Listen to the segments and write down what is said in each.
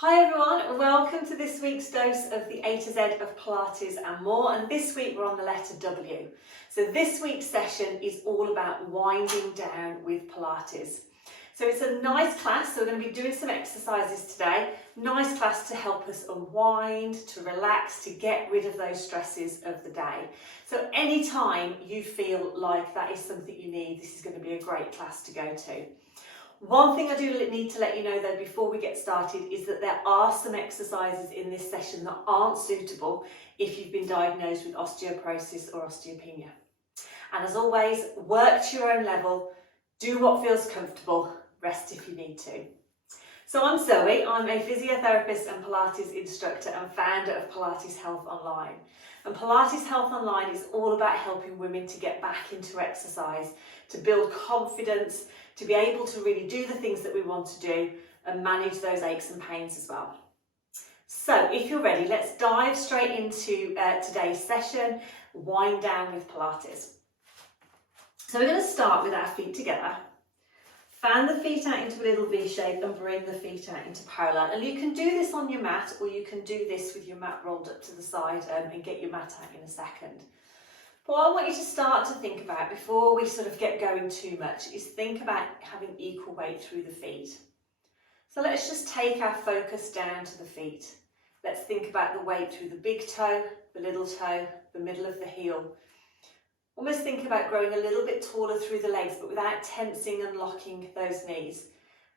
Hi everyone, welcome to this week's dose of the A to Z of Pilates and more, and this week we're on the letter W. So this week's session is all about winding down with Pilates. So it's a nice class, so we're going to be doing some exercises today. Nice class to help us unwind, to relax, to get rid of those stresses of the day. So anytime you feel like that is something you need, this is going to be a great class to go to. One thing I do need to let you know though before we get started is that there are some exercises in this session that aren't suitable if you've been diagnosed with osteoporosis or osteopenia. And as always, work to your own level, do what feels comfortable, rest if you need to. So I'm Zoe, I'm a physiotherapist and Pilates instructor and founder of Pilates Health Online. And Pilates Health Online is all about helping women to get back into exercise, to build confidence, to be able to really do the things that we want to do and manage those aches and pains as well. So if you're ready, let's dive straight into today's session, wind down with Pilates. So we're going to start with our feet together. Fan the feet out into a little V shape and bring the feet out into parallel. And you can do this on your mat, or you can do this with your mat rolled up to the side and get your mat out in a second. But what I want you to start to think about before we sort of get going too much is think about having equal weight through the feet. So let's just take our focus down to the feet. Let's think about the weight through the big toe, the little toe, the middle of the heel. Almost think about growing a little bit taller through the legs, but without tensing and locking those knees.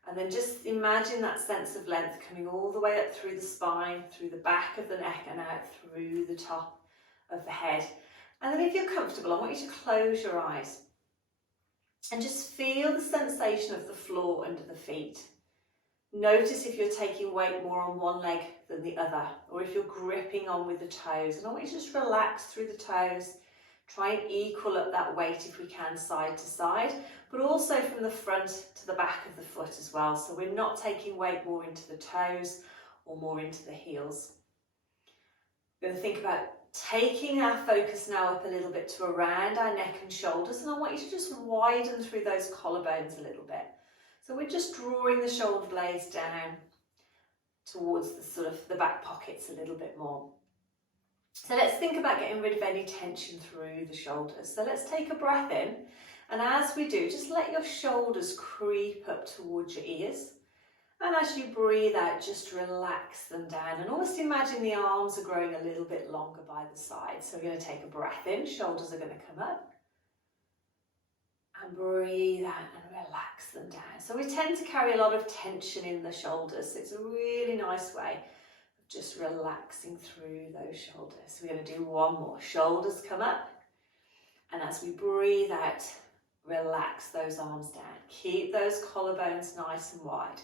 And then just imagine that sense of length coming all the way up through the spine, through the back of the neck and out through the top of the head. And then if you're comfortable, I want you to close your eyes and just feel the sensation of the floor under the feet. Notice if you're taking weight more on one leg than the other, or if you're gripping on with the toes. And I want you to just relax through the toes. Try and equal up that weight if we can, side to side, but also from the front to the back of the foot as well. So we're not taking weight more into the toes or more into the heels. We're going to think about taking our focus now up a little bit to around our neck and shoulders, and I want you to just widen through those collarbones a little bit. So we're just drawing the shoulder blades down towards the sort of the back pockets a little bit more. So let's think about getting rid of any tension through the shoulders. So let's take a breath in, and as we do, just let your shoulders creep up towards your ears. And as you breathe out, just relax them down and almost imagine the arms are growing a little bit longer by the side. So we're going to take a breath in, shoulders are going to come up. And breathe out and relax them down. So we tend to carry a lot of tension in the shoulders. So it's a really nice way of just relaxing through those shoulders. So we're going to do one more. Shoulders come up. And as we breathe out, relax those arms down. Keep those collarbones nice and wide.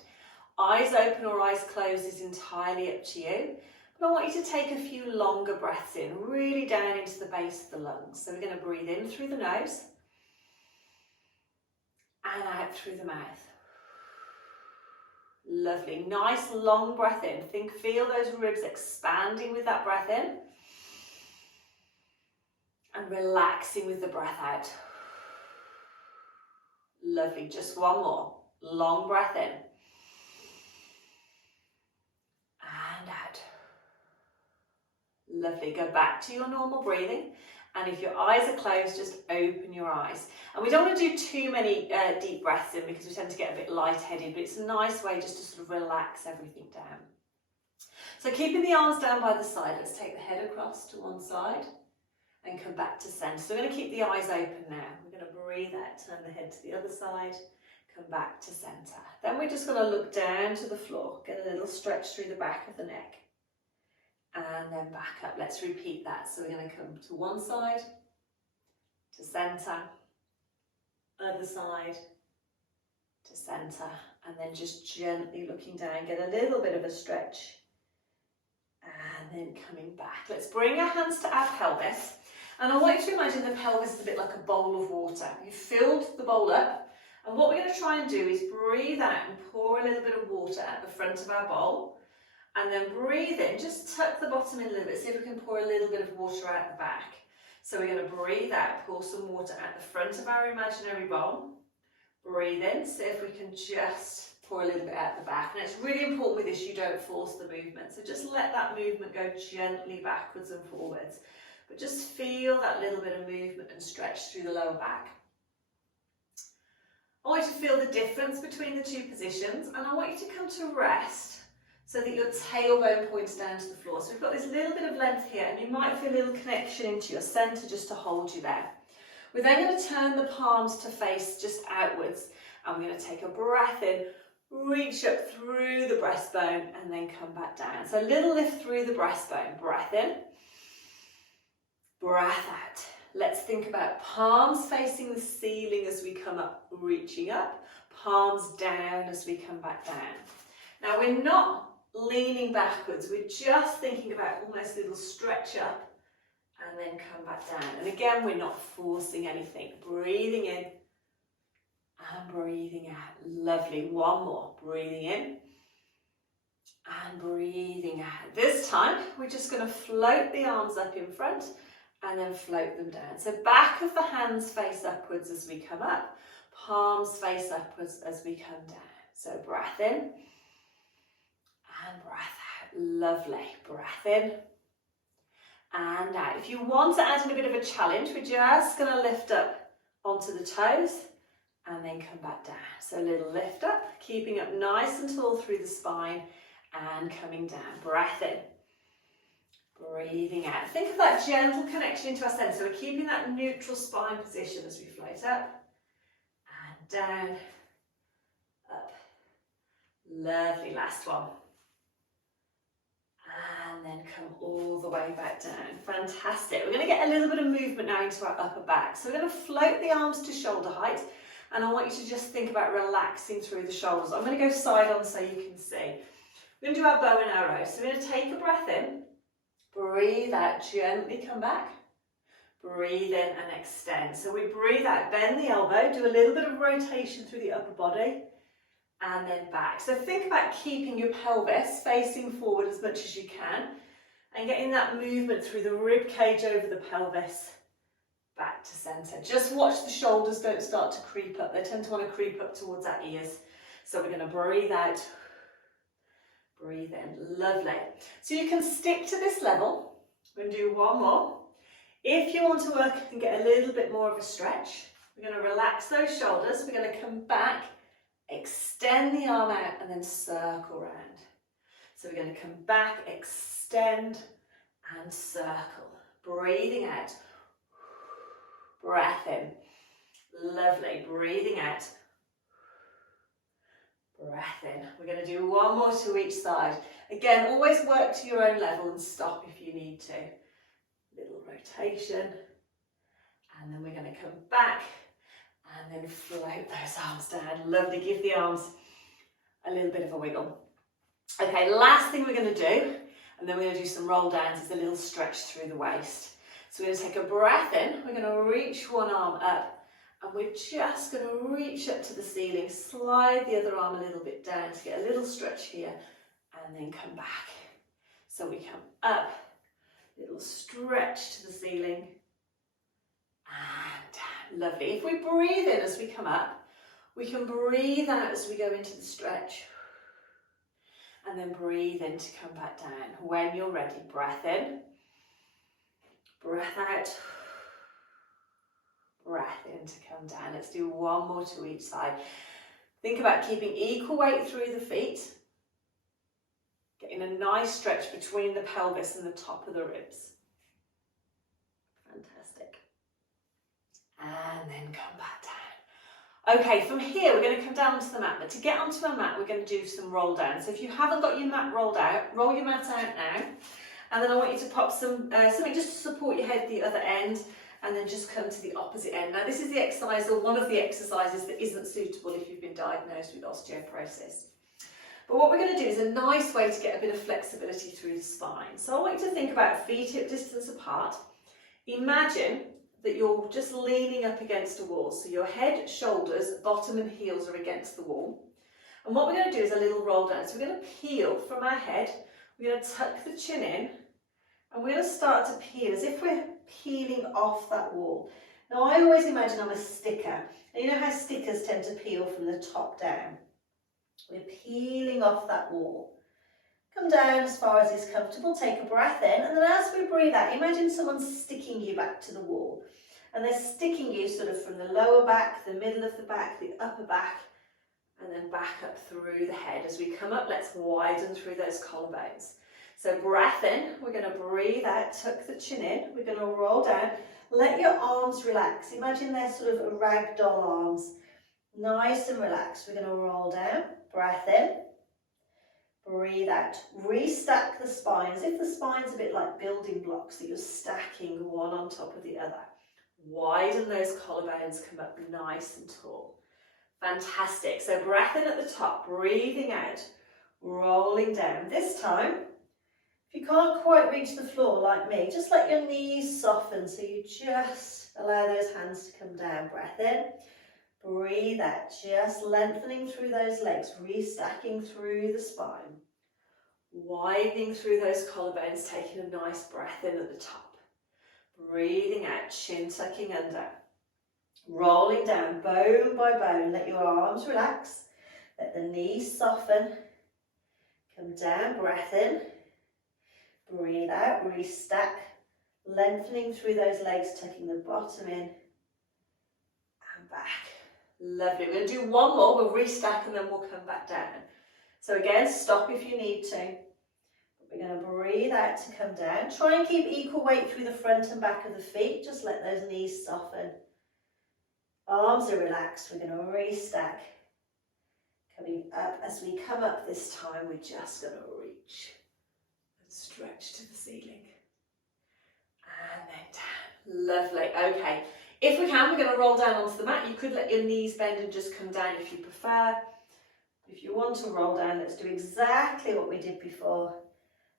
Eyes open or eyes closed is entirely up to you. But I want you to take a few longer breaths in, really down into the base of the lungs. So we're going to breathe in through the nose and out through the mouth. Lovely. Nice long breath in. Feel those ribs expanding with that breath in. And relaxing with the breath out. Lovely. Just one more. Long breath in. And out. Lovely. Go back to your normal breathing. And if your eyes are closed, just open your eyes. And we don't want to do too many deep breaths in because we tend to get a bit lightheaded, but it's a nice way just to sort of relax everything down. So keeping the arms down by the side, let's take the head across to one side and come back to centre. So we're going to keep the eyes open now. We're going to breathe out, turn the head to the other side, come back to centre. Then we're just going to look down to the floor, get a little stretch through the back of the neck. And then back up. Let's repeat that. So we're going to come to one side, to centre, other side, to centre, and then just gently looking down, get a little bit of a stretch, and then coming back. Let's bring our hands to our pelvis, and I want you to imagine the pelvis is a bit like a bowl of water. You've filled the bowl up, and what we're going to try and do is breathe out and pour a little bit of water at the front of our bowl. And then breathe in, just tuck the bottom in a little bit, see if we can pour a little bit of water out the back. So we're going to breathe out, pour some water at the front of our imaginary bowl. Breathe in, see if we can just pour a little bit out the back. And it's really important with this you don't force the movement. So just let that movement go gently backwards and forwards. But just feel that little bit of movement and stretch through the lower back. I want you to feel the difference between the two positions, and I want you to come to rest so that your tailbone points down to the floor. So we've got this little bit of length here, and you might feel a little connection into your centre just to hold you there. We're then going to turn the palms to face just outwards, and we're going to take a breath in, reach up through the breastbone, and then come back down. So a little lift through the breastbone. Breath in, breath out. Let's think about palms facing the ceiling as we come up, reaching up, palms down as we come back down. Now we're not leaning backwards, we're just thinking about almost a little stretch up and then come back down. And again, we're not forcing anything. Breathing in and breathing out. Lovely. One more. Breathing in and breathing out. This time, we're just going to float the arms up in front and then float them down. So back of the hands face upwards as we come up, palms face upwards as we come down. So breath in and breath out. Lovely. Breath in and out. If you want to add in a bit of a challenge, we're just going to lift up onto the toes and then come back down. So a little lift up, keeping up nice and tall through the spine and coming down. Breath in. Breathing out. Think of that gentle connection into our centre. So we're keeping that neutral spine position as we float up and down, up. Lovely. Last one. And then come all the way back down. Fantastic. We're going to get a little bit of movement now into our upper back. So we're going to float the arms to shoulder height. And I want you to just think about relaxing through the shoulders. I'm going to go side on so you can see. We're going to do our bow and arrow. So we're going to take a breath in. Breathe out, gently come back. Breathe in and extend. So we breathe out, bend the elbow, do a little bit of rotation through the upper body, and then back. So think about keeping your pelvis facing forward as much as you can, and getting that movement through the rib cage over the pelvis, back to centre. Just watch the shoulders don't start to creep up. They tend to want to creep up towards our ears. So we're going to breathe out. Breathe in. Lovely. So you can stick to this level. We're going to do one more. If you want to work and get a little bit more of a stretch, we're going to relax those shoulders. We're going to come back, extend the arm out, and then circle round. So we're going to come back, extend, and circle. Breathing out. Breath in. Lovely. Breathing out. Breath in. We're going to do one more to each side. Again, always work to your own level and stop if you need to. Little rotation. And then we're going to come back and then float those arms down. Lovely. Give the arms a little bit of a wiggle. Okay, last thing we're going to do, and then we're going to do some roll downs, is a little stretch through the waist. So we're going to take a breath in. We're going to reach one arm up. And we're just going to reach up to the ceiling, slide the other arm a little bit down to get a little stretch here, and then come back. So we come up, little stretch to the ceiling, and down. Lovely. If we breathe in as we come up, we can breathe out as we go into the stretch, and then breathe in to come back down. When you're ready, breath in, breath out. Breath in to come down. Let's do one more to each side. Think about keeping equal weight through the feet. Getting a nice stretch between the pelvis and the top of the ribs. Fantastic. And then come back down. Okay, from here we're going to come down onto the mat. But to get onto our mat, we're going to do some roll down. So if you haven't got your mat rolled out, roll your mat out now. And then I want you to pop something just to support your head at the other end. And then just come to the opposite end. Now this is the exercise, or one of the exercises, that isn't suitable if you've been diagnosed with osteoporosis. But what we're going to do is a nice way to get a bit of flexibility through the spine. So I want you to think about feet hip distance apart. Imagine that you're just leaning up against a wall. So your head, shoulders, bottom and heels are against the wall. And what we're going to do is a little roll down. So we're going to peel from our head. We're going to tuck the chin in. And we're going to start to peel as if we're peeling off that wall. Now I always imagine I'm a sticker. And you know how stickers tend to peel from the top down? We're peeling off that wall. Come down as far as is comfortable, take a breath in, and then as we breathe out, imagine someone's sticking you back to the wall. And they're sticking you sort of from the lower back, the middle of the back, the upper back, and then back up through the head. As we come up, let's widen through those collarbones. So breath in, we're going to breathe out, tuck the chin in, we're going to roll down, let your arms relax. Imagine they're sort of a ragdoll arms, nice and relaxed. We're going to roll down, breath in, breathe out, restack the spine, as if the spine's a bit like building blocks that you're stacking one on top of the other. Widen those collarbones, come up nice and tall. Fantastic. So breath in at the top, breathing out, rolling down. This time, if you can't quite reach the floor like me, just let your knees soften, so you just allow those hands to come down. Breath in, breathe out, just lengthening through those legs, restacking through the spine. Widening through those collarbones, taking a nice breath in at the top. Breathing out, chin tucking under. Rolling down, bone by bone. Let your arms relax. Let the knees soften. Come down, breath in. Breathe out, restack. Lengthening through those legs, tucking the bottom in. And back. Lovely. We're going to do one more. We'll restack and then we'll come back down. So again, stop if you need to. We're going to breathe out to come down. Try and keep equal weight through the front and back of the feet. Just let those knees soften. Arms are relaxed. We're going to restack. Coming up. As we come up this time, we're just going to reach and stretch to the ceiling. And then down. Lovely. Okay. If we can, we're going to roll down onto the mat. You could let your knees bend and just come down if you prefer. If you want to roll down, let's do exactly what we did before.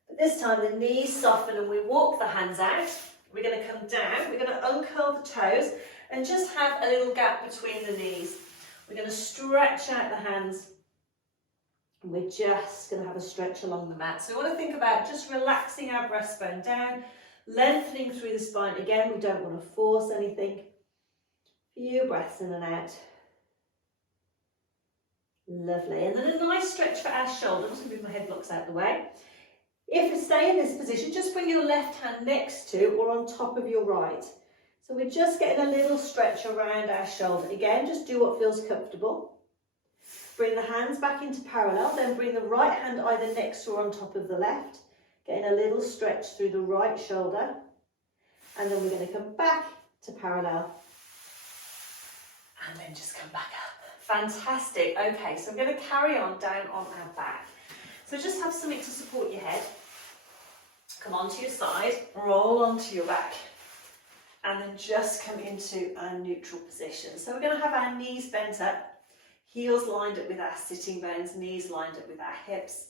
But this time the knees soften and we walk the hands out. We're going to come down, we're going to uncurl the toes and just have a little gap between the knees. We're going to stretch out the hands and we're just going to have a stretch along the mat. So we want to think about just relaxing our breastbone down, lengthening through the spine. Again, we don't want to force anything. Few breaths in and out. Lovely. And then a nice stretch for our shoulders. I'm just going to move my head blocks out of the way. If you stay in this position, just bring your left hand next to or on top of your right. So we're just getting a little stretch around our shoulder. Again, just do what feels comfortable. Bring the hands back into parallel, then bring the right hand either next to or on top of the left. Getting a little stretch through the right shoulder. And then we're going to come back to parallel. And then just come back up. Fantastic. Okay, so I'm going to carry on down on our back. So just have something to support your head. Come onto your side, roll onto your back, and then just come into our neutral position. So we're going to have our knees bent up, heels lined up with our sitting bones, knees lined up with our hips.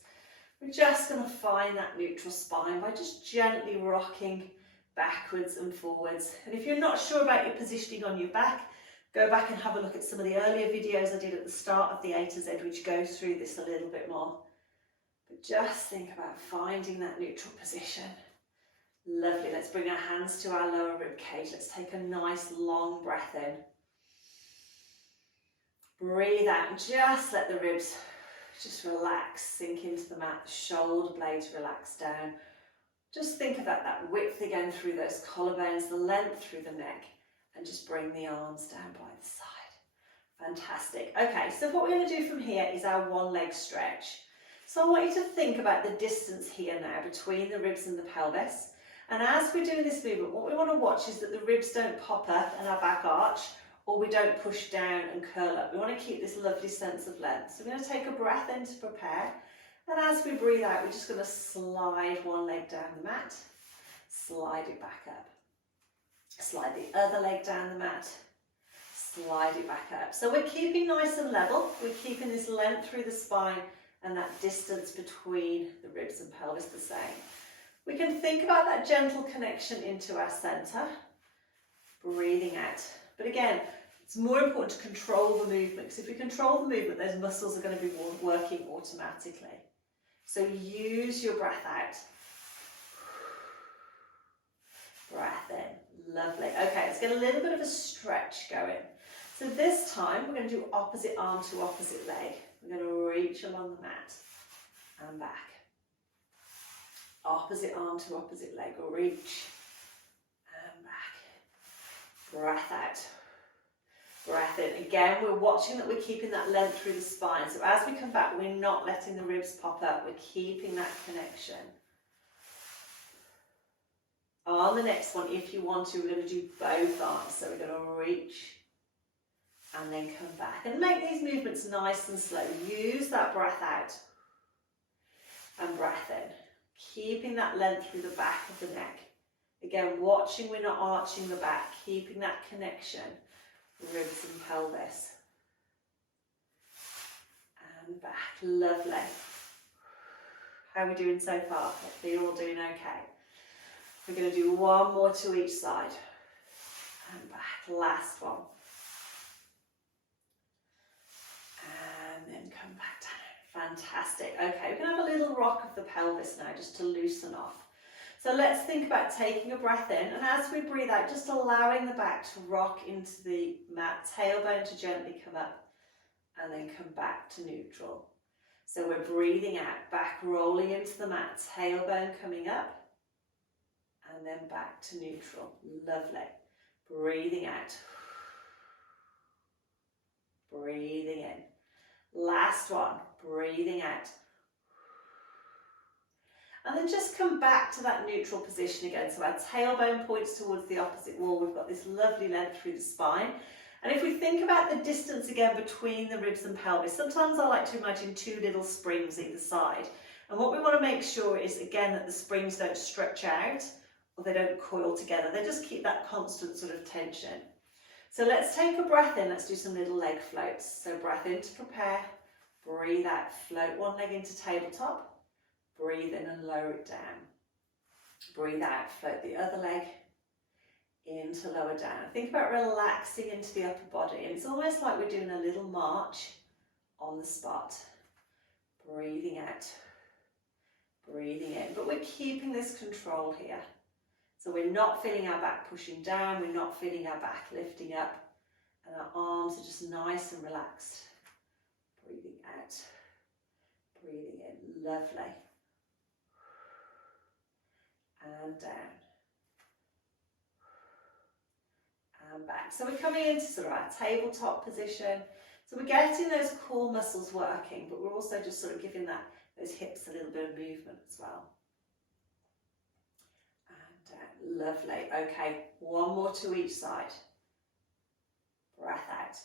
We're just going to find that neutral spine by just gently rocking backwards and forwards. And if you're not sure about your positioning on your back, go back and have a look at some of the earlier videos I did at the start of the A to Z, which goes through this a little bit more. But just think about finding that neutral position. Lovely. Let's bring our hands to our lower rib cage. Let's take a nice long breath in. Breathe out and just let the ribs just relax, sink into the mat. The shoulder blades relax down. Just think about that width again through those collarbones, the length through the neck, and just bring the arms down by the side. Fantastic. Okay, so what we're going to do from here is our one leg stretch. So I want you to think about the distance here now between the ribs and the pelvis. And as we're doing this movement, what we want to watch is that the ribs don't pop up and our back arch, or we don't push down and curl up. We want to keep this lovely sense of length. So we're going to take a breath in to prepare. And as we breathe out, we're just going to slide one leg down the mat, slide it back up. Slide the other leg down the mat, slide it back up. So we're keeping nice and level. We're keeping this length through the spine and that distance between the ribs and pelvis the same. We can think about that gentle connection into our centre, breathing out. But again, it's more important to control the movement, because if we control the movement, those muscles are going to be working automatically. So use your breath out. Breath in. Lovely. Okay, let's get a little bit of a stretch going. So this time we're going to do opposite arm to opposite leg. We're going to reach along the mat and back. Opposite arm to opposite leg, reach and back. Breath out. Breath in. Again, we're watching that we're keeping that length through the spine. So as we come back, we're not letting the ribs pop up. We're keeping that connection. On the next one, if you want to, we're going to do both arms. So we're going to reach and then come back. And make these movements nice and slow. Use that breath out and breath in. Keeping that length through the back of the neck. Again, watching we're not arching the back. Keeping that connection. Ribs and pelvis. And back. Lovely. How are we doing so far? Hopefully you're all doing okay. We're going to do one more to each side. And back. Last one. And then come back down. Fantastic. Okay, we're going to have a little rock of the pelvis now just to loosen off. So let's think about taking a breath in, and as we breathe out, just allowing the back to rock into the mat, tailbone to gently come up, and then come back to neutral. So we're breathing out, back rolling into the mat, tailbone coming up, and then back to neutral. Lovely. Breathing out. Breathing in. Last one. Breathing out. And then just come back to that neutral position again. So our tailbone points towards the opposite wall. We've got this lovely length through the spine. And if we think about the distance again between the ribs and pelvis, sometimes I like to imagine two little springs either side. And what we want to make sure is, again, that the springs don't stretch out or they don't coil together. They just keep that constant sort of tension. So let's take a breath in. Let's do some little leg floats. So breath in to prepare. Breathe out. Float one leg into tabletop. Breathe in and lower it down. Breathe out, float the other leg into lower down. Think about relaxing into the upper body, and it's almost like we're doing a little march on the spot. Breathing out, breathing in, but we're keeping this control here. So we're not feeling our back pushing down, we're not feeling our back lifting up, and our arms are just nice and relaxed. Breathing out, breathing in, lovely. And down and back. So we're coming into sort of our tabletop position. So we're getting those core muscles working, but we're also just sort of giving those hips a little bit of movement as well. And down. Lovely. Okay, one more to each side. Breath out.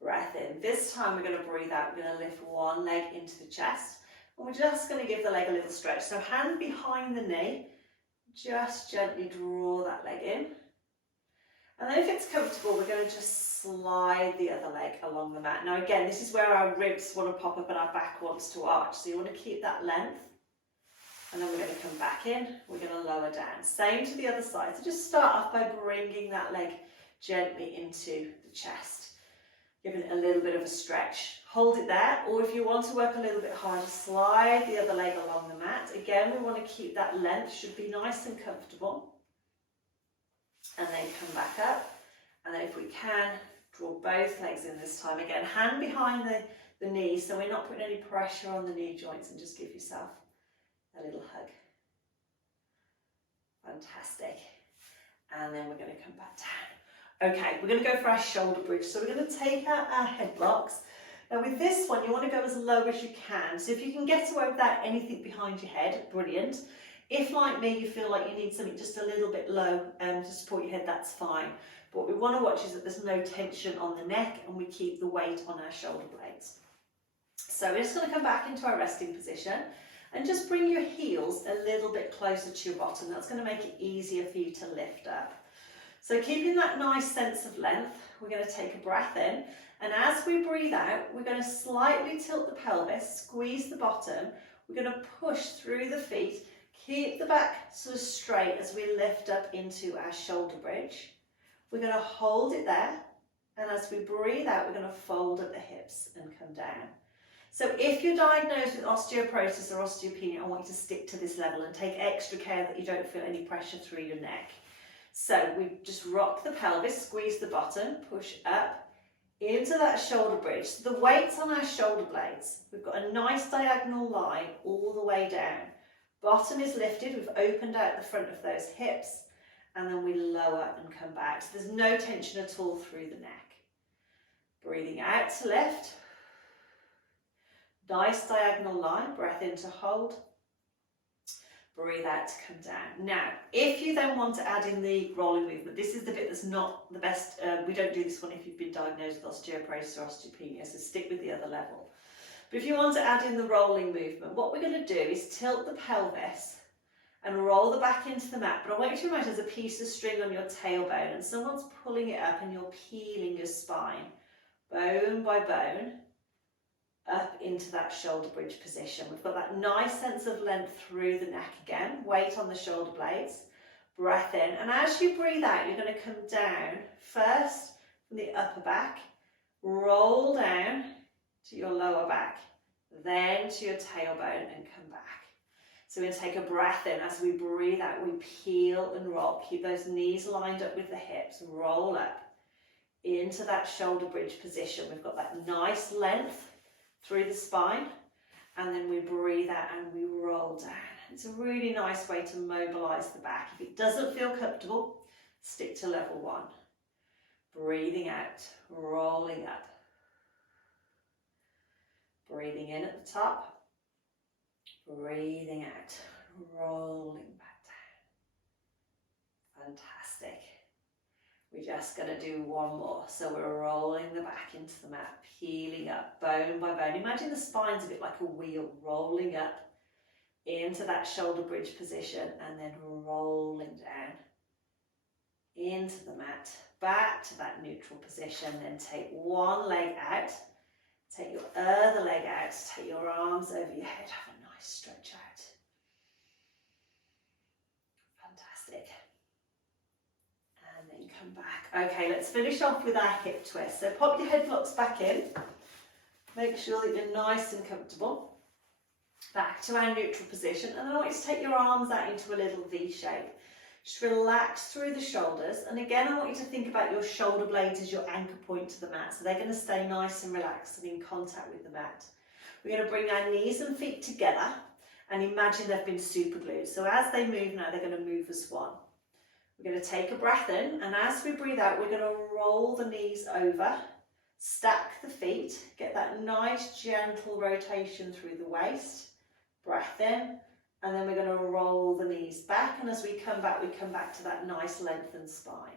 Breath in. This time we're going to breathe out. We're going to lift one leg into the chest. And we're just going to give the leg a little stretch. So hand behind the knee, just gently draw that leg in. And then if it's comfortable, we're going to just slide the other leg along the mat. Now again, this is where our ribs want to pop up and our back wants to arch. So you want to keep that length. And then we're going to come back in, we're going to lower down. Same to the other side. So just start off by bringing that leg gently into the chest. Giving it a little bit of a stretch. Hold it there, or if you want to work a little bit harder, slide the other leg along the mat. Again, we want to keep that length, should be nice and comfortable. And then come back up. And then if we can, draw both legs in this time. Again, hand behind the knee, so we're not putting any pressure on the knee joints, and just give yourself a little hug. Fantastic. And then we're going to come back down. Okay, we're going to go for our shoulder bridge. So we're going to take out our head blocks. Now with this one, you want to go as low as you can. So if you can get away without anything behind your head, brilliant. If, like me, you feel like you need something just a little bit low to support your head, that's fine. But what we want to watch is that there's no tension on the neck and we keep the weight on our shoulder blades. So we're just going to come back into our resting position and just bring your heels a little bit closer to your bottom. That's going to make it easier for you to lift up. So keeping that nice sense of length, we're going to take a breath in. And as we breathe out, we're going to slightly tilt the pelvis, squeeze the bottom. We're going to push through the feet, keep the back sort of straight as we lift up into our shoulder bridge. We're going to hold it there. And as we breathe out, we're going to fold at the hips and come down. So if you're diagnosed with osteoporosis or osteopenia, I want you to stick to this level and take extra care that you don't feel any pressure through your neck. So we just rock the pelvis, squeeze the bottom, push up, into that shoulder bridge. So the weight's on our shoulder blades. We've got a nice diagonal line all the way down. Bottom is lifted, we've opened out the front of those hips, and then we lower and come back. So there's no tension at all through the neck. Breathing out to lift. Nice diagonal line, breath in to hold. Breathe out to come down. Now, if you then want to add in the rolling movement, this is the bit that's not the best. We don't do this one if you've been diagnosed with osteoporosis or osteopenia, so stick with the other level. But if you want to add in the rolling movement, what we're going to do is tilt the pelvis and roll the back into the mat. But I want you to imagine there's a piece of string on your tailbone and someone's pulling it up and you're peeling your spine, bone by bone, up into that shoulder bridge position. We've got that nice sense of length through the neck again, weight on the shoulder blades, breath in, and as you breathe out, you're going to come down first from the upper back, roll down to your lower back, then to your tailbone and come back. So we're going to take a breath in. As we breathe out, we peel and roll. Keep those knees lined up with the hips, roll up into that shoulder bridge position. We've got that nice length through the spine, and then we breathe out and we roll down. It's a really nice way to mobilize the back. If it doesn't feel comfortable, stick to level 1. Breathing out, rolling up. Breathing in at the top, breathing out, rolling back down. Fantastic. We're just going to do one more. So we're rolling the back into the mat, peeling up bone by bone. Imagine the spine's a bit like a wheel, rolling up into that shoulder bridge position and then rolling down into the mat, back to that neutral position. Then take one leg out, take your other leg out, take your arms over your head, have a nice stretch out. Fantastic. And then come back. Okay, let's finish off with our hip twist. So pop your head blocks back in. Make sure that you're nice and comfortable. Back to our neutral position. And then I want you to take your arms out into a little V shape. Just relax through the shoulders. And again, I want you to think about your shoulder blades as your anchor point to the mat. So they're going to stay nice and relaxed and in contact with the mat. We're going to bring our knees and feet together and imagine they've been super glued. So as they move now, they're going to move as one. We're going to take a breath in, and as we breathe out, we're going to roll the knees over, stack the feet, get that nice gentle rotation through the waist, breath in, and then we're going to roll the knees back, and as we come back to that nice lengthened spine.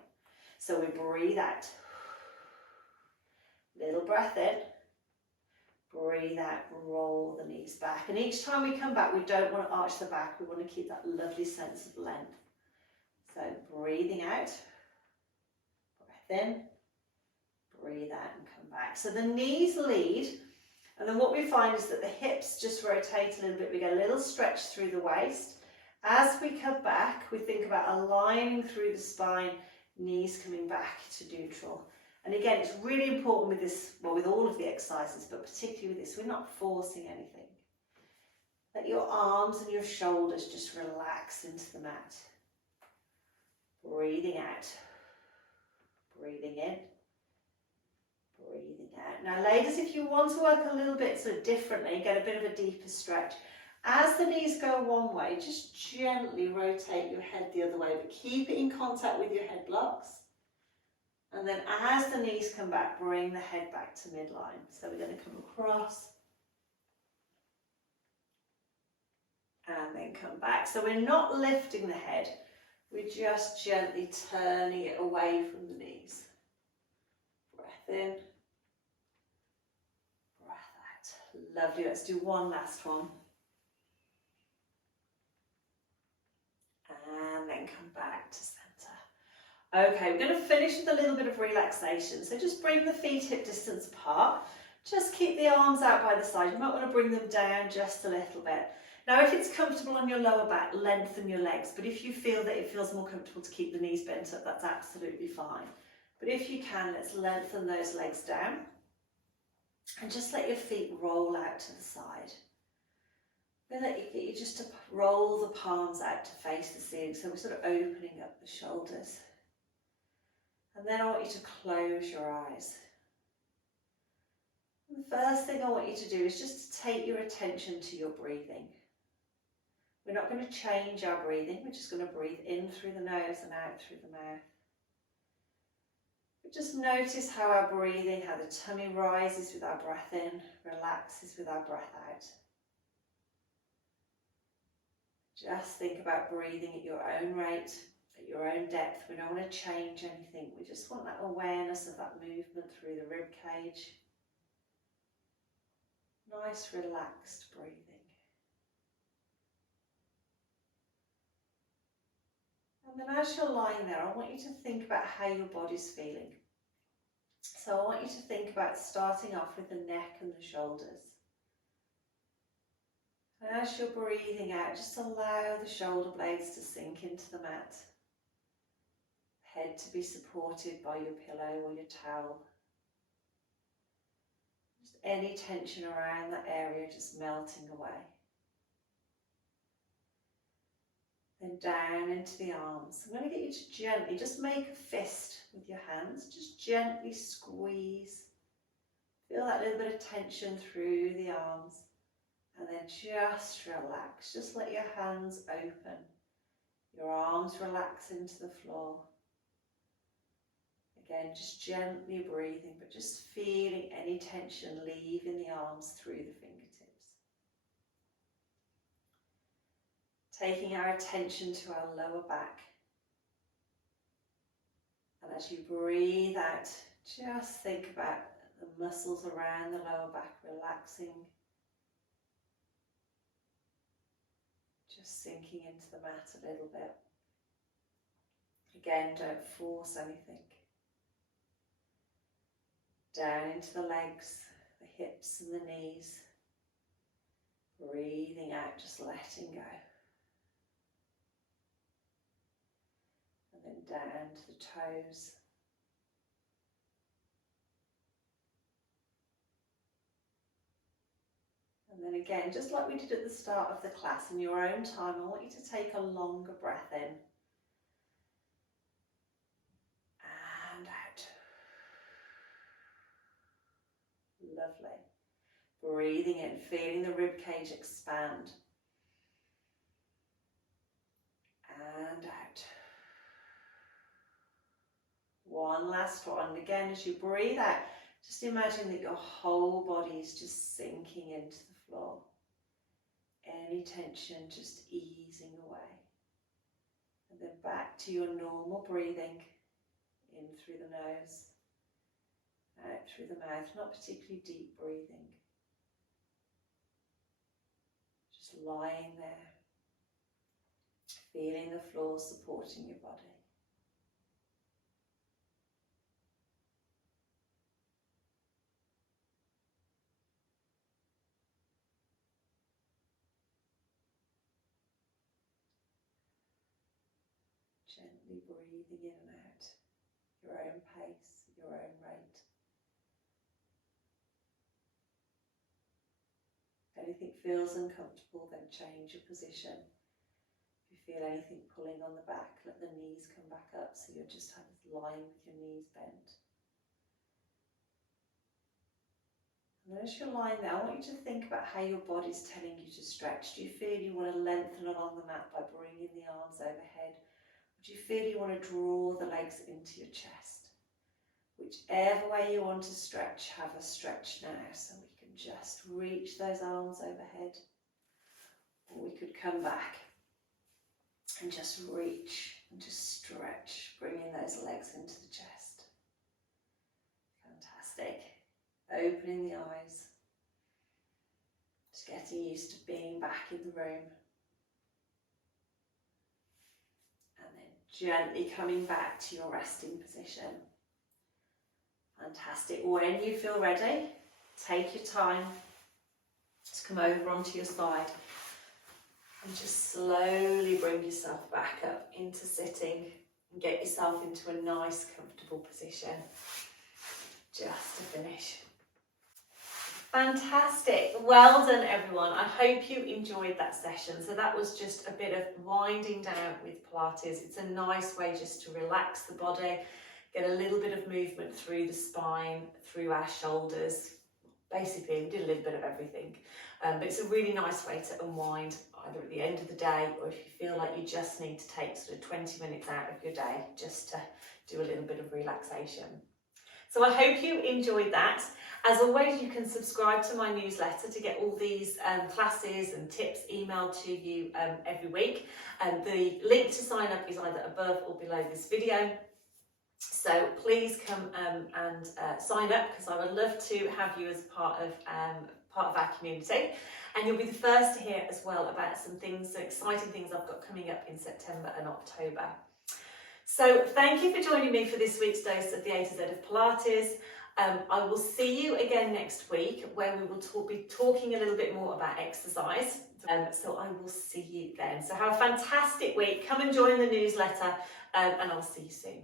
So we breathe out, little breath in, breathe out, roll the knees back, and each time we come back, we don't want to arch the back, we want to keep that lovely sense of length. So breathing out, breath in, breathe out and come back. So the knees lead, and then what we find is that the hips just rotate a little bit. We get a little stretch through the waist. As we come back, we think about aligning through the spine, knees coming back to neutral. And again, it's really important with this, well, with all of the exercises, but particularly with this, we're not forcing anything. Let your arms and your shoulders just relax into the mat. Breathing out, breathing in, breathing out. Now ladies, if you want to work a little bit sort of differently, get a bit of a deeper stretch, as the knees go one way, just gently rotate your head the other way, but keep it in contact with your head blocks. And then as the knees come back, bring the head back to midline. So we're going to come across and then come back. So we're not lifting the head. We're just gently turning it away from the knees. Breath in, breath out. Lovely. Let's do one last one. And then come back to centre. Okay, we're going to finish with a little bit of relaxation. So just bring the feet hip distance apart. Just keep the arms out by the side. You might want to bring them down just a little bit. Now, if it's comfortable on your lower back, lengthen your legs. But if you feel that it feels more comfortable to keep the knees bent up, that's absolutely fine. But if you can, let's lengthen those legs down. And just let your feet roll out to the side. Then let you just to roll the palms out to face the ceiling. So we're sort of opening up the shoulders. And then I want you to close your eyes. The first thing I want you to do is just to take your attention to your breathing. We're not going to change our breathing, we're just going to breathe in through the nose and out through the mouth. But just notice how our breathing, how the tummy rises with our breath in, relaxes with our breath out. Just think about breathing at your own rate, at your own depth. We don't want to change anything, we just want that awareness of that movement through the rib cage. Nice relaxed breathing. And then as you're lying there, I want you to think about how your body's feeling. So I want you to think about starting off with the neck and the shoulders. And as you're breathing out, just allow the shoulder blades to sink into the mat. Head to be supported by your pillow or your towel. Just any tension around that area just melting away. Then down into the arms. I'm going to get you to gently, just make a fist with your hands. Just gently squeeze. Feel that little bit of tension through the arms. And then just relax. Just let your hands open. Your arms relax into the floor. Again, just gently breathing, but just feeling any tension leaving the arms through the fingertips. Taking our attention to our lower back. And as you breathe out, just think about the muscles around the lower back relaxing. Just sinking into the mat a little bit. Again, don't force anything. Down into the legs, the hips and the knees. Breathing out, just letting go. And then down to the toes. And then again, just like we did at the start of the class, in your own time, I want you to take a longer breath in. And out. Lovely. Breathing in, feeling the rib cage expand. And out. One last one. Again, as you breathe out, just imagine that your whole body is just sinking into the floor. Any tension just easing away. And then back to your normal breathing. In through the nose, out through the mouth, not particularly deep breathing. Just lying there, feeling the floor supporting your body. Gently breathing in and out, your own pace, your own rate. If anything feels uncomfortable, then change your position. If you feel anything pulling on the back, let the knees come back up so you're just lying with your knees bent. And then as you're lying there, I want you to think about how your body's telling you to stretch. Do you feel you want to lengthen along the mat by bringing the arms overhead? Do you feel you want to draw the legs into your chest? Whichever way you want to stretch, have a stretch now. So we can just reach those arms overhead. Or we could come back and just reach and just stretch, bringing those legs into the chest. Fantastic. Opening the eyes. Just getting used to being back in the room. Gently coming back to your resting position. Fantastic. When you feel ready, take your time to come over onto your side and just slowly bring yourself back up into sitting and get yourself into a nice, comfortable position just to finish. Fantastic. Well done, everyone. I hope you enjoyed that session. So that was just a bit of winding down with Pilates. It's a nice way just to relax the body, get a little bit of movement through the spine, through our shoulders, basically we did a little bit of everything. But it's a really nice way to unwind either at the end of the day, or if you feel like you just need to take sort of 20 minutes out of your day just to do a little bit of relaxation. So I hope you enjoyed that. As always, you can subscribe to my newsletter to get all these classes and tips emailed to you every week. The link to sign up is either above or below this video. So please come and sign up, because I would love to have you as part of our community. And you'll be the first to hear as well about some exciting things I've got coming up in September and October. So thank you for joining me for this week's dose of the A to Z of Pilates. I will see you again next week, where we will be talking a little bit more about exercise. So I will see you then. So have a fantastic week. Come and join the newsletter, and I'll see you soon.